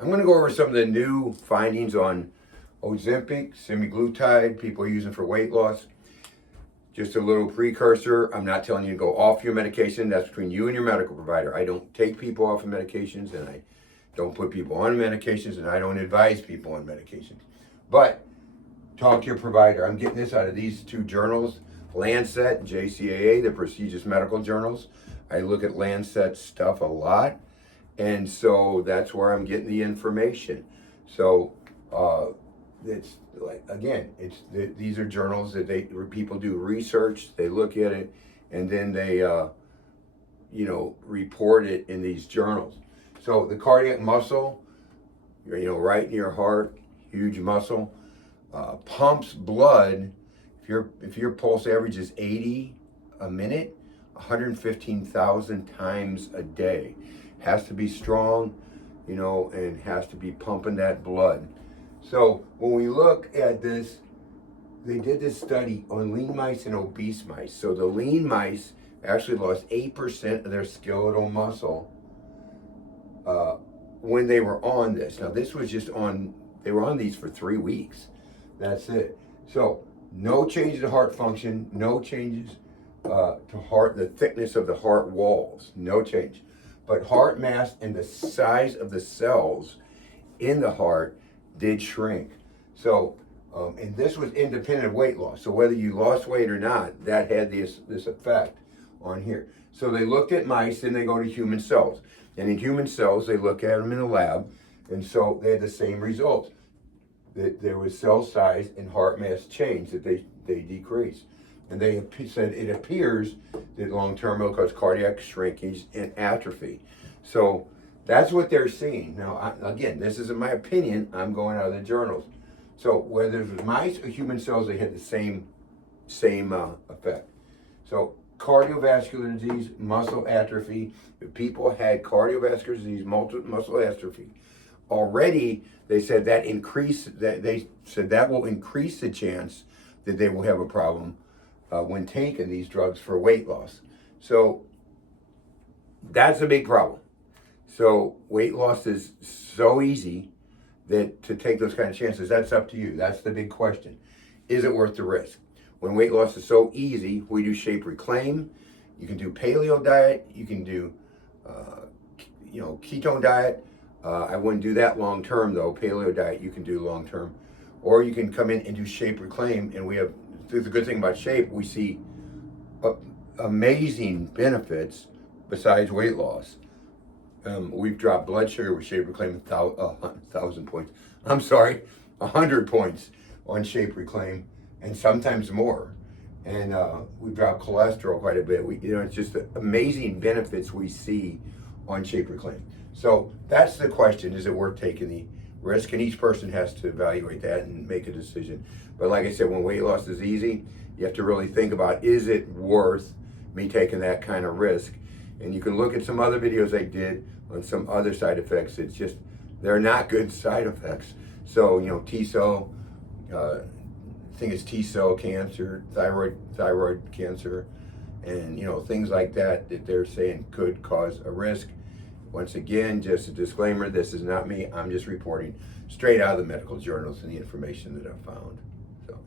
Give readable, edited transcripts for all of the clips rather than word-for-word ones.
I'm going to go over some of the new findings on Ozempic, Semaglutide, people are using for weight loss. Just a little precursor. I'm not telling you to go off your medication. That's between you and your medical provider. I don't take people off of medications, and I don't put people on medications, and I don't advise people on medications. But talk to your provider. I'm getting this out of these two journals, Lancet and JCAA, the prestigious medical journals. I look at Lancet stuff a lot, and so that's where I'm getting the information. So it's like, again, these are journals that where people do research, they look at it, and then they report it in these journals. So the cardiac muscle, right in your heart, huge muscle, pumps blood. If your pulse average is 80 a minute, 115,000 times a day, has to be strong, and has to be pumping that blood. So when we look at this, they did this study on lean mice and obese mice. So the lean mice actually lost 8% of their skeletal muscle when they were on this. Now this was they were on these for 3 weeks. That's it. So no changes to heart function, no changes to the thickness of the heart walls, no change. But heart mass and the size of the cells in the heart did shrink. So, and this was independent of weight loss. So whether you lost weight or not, that had this effect on here. So they looked at mice, and they go to human cells. And in human cells, they look at them in the lab, and so they had the same results. That there was cell size and heart mass change, that they decreased. And they said it appears that long-term will cause cardiac shrinkage and atrophy. So that's what they're seeing. Now, again, this isn't my opinion. I'm going out of the journals. So whether it was mice or human cells, they had the same effect. So cardiovascular disease, muscle atrophy. If people had cardiovascular disease, muscle atrophy, already they said that will increase the chance that they will have a problem when taking these drugs for weight loss. So that's a big problem. So weight loss is so easy that to take those kind of chances, that's up to you. That's the big question. Is it worth the risk? When weight loss is so easy, we do Shape Reclaim. You can do paleo diet. You can do, ketone diet. I wouldn't do that long term though. Paleo diet you can do long term, or you can come in and do Shape Reclaim. And the good thing about Shape, we see amazing benefits besides weight loss. We've dropped blood sugar with Shape Reclaim 1,000 points. I'm sorry, 100 points on Shape Reclaim, and sometimes more. And we've dropped cholesterol quite a bit. It's just amazing benefits we see on Shape Reclaim. So that's the question: is it worth taking the risk? And each person has to evaluate that and make a decision. But like I said, when weight loss is easy, you have to really think about, is it worth me taking that kind of risk? And you can look at some other videos I did on some other side effects. It's just, they're not good side effects. So, T-cell, I think it's T-cell cancer, thyroid cancer, and, things like that they're saying could cause a risk. Once again, just a disclaimer, this is not me. I'm just reporting straight out of the medical journals and the information that I've found. So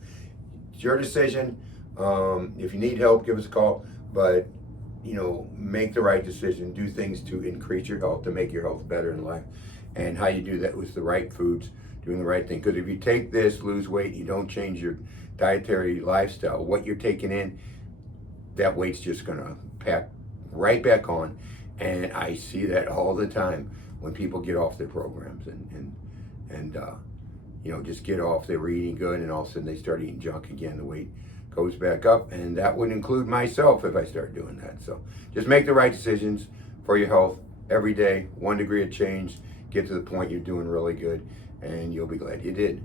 it's your decision. If you need help, give us a call. But, make the right decision. Do things to increase your health, to make your health better in life. And how you do that with the right foods, doing the right thing. Because if you take this, lose weight, you don't change your dietary lifestyle, what you're taking in, that weight's just going to pack right back on. And I see that all the time when people get off their programs and just get off. They were eating good, and all of a sudden they start eating junk again. The weight goes back up, and that would include myself if I start doing that. So just make the right decisions for your health every day. 1 degree of change. Get to the point you're doing really good, and you'll be glad you did.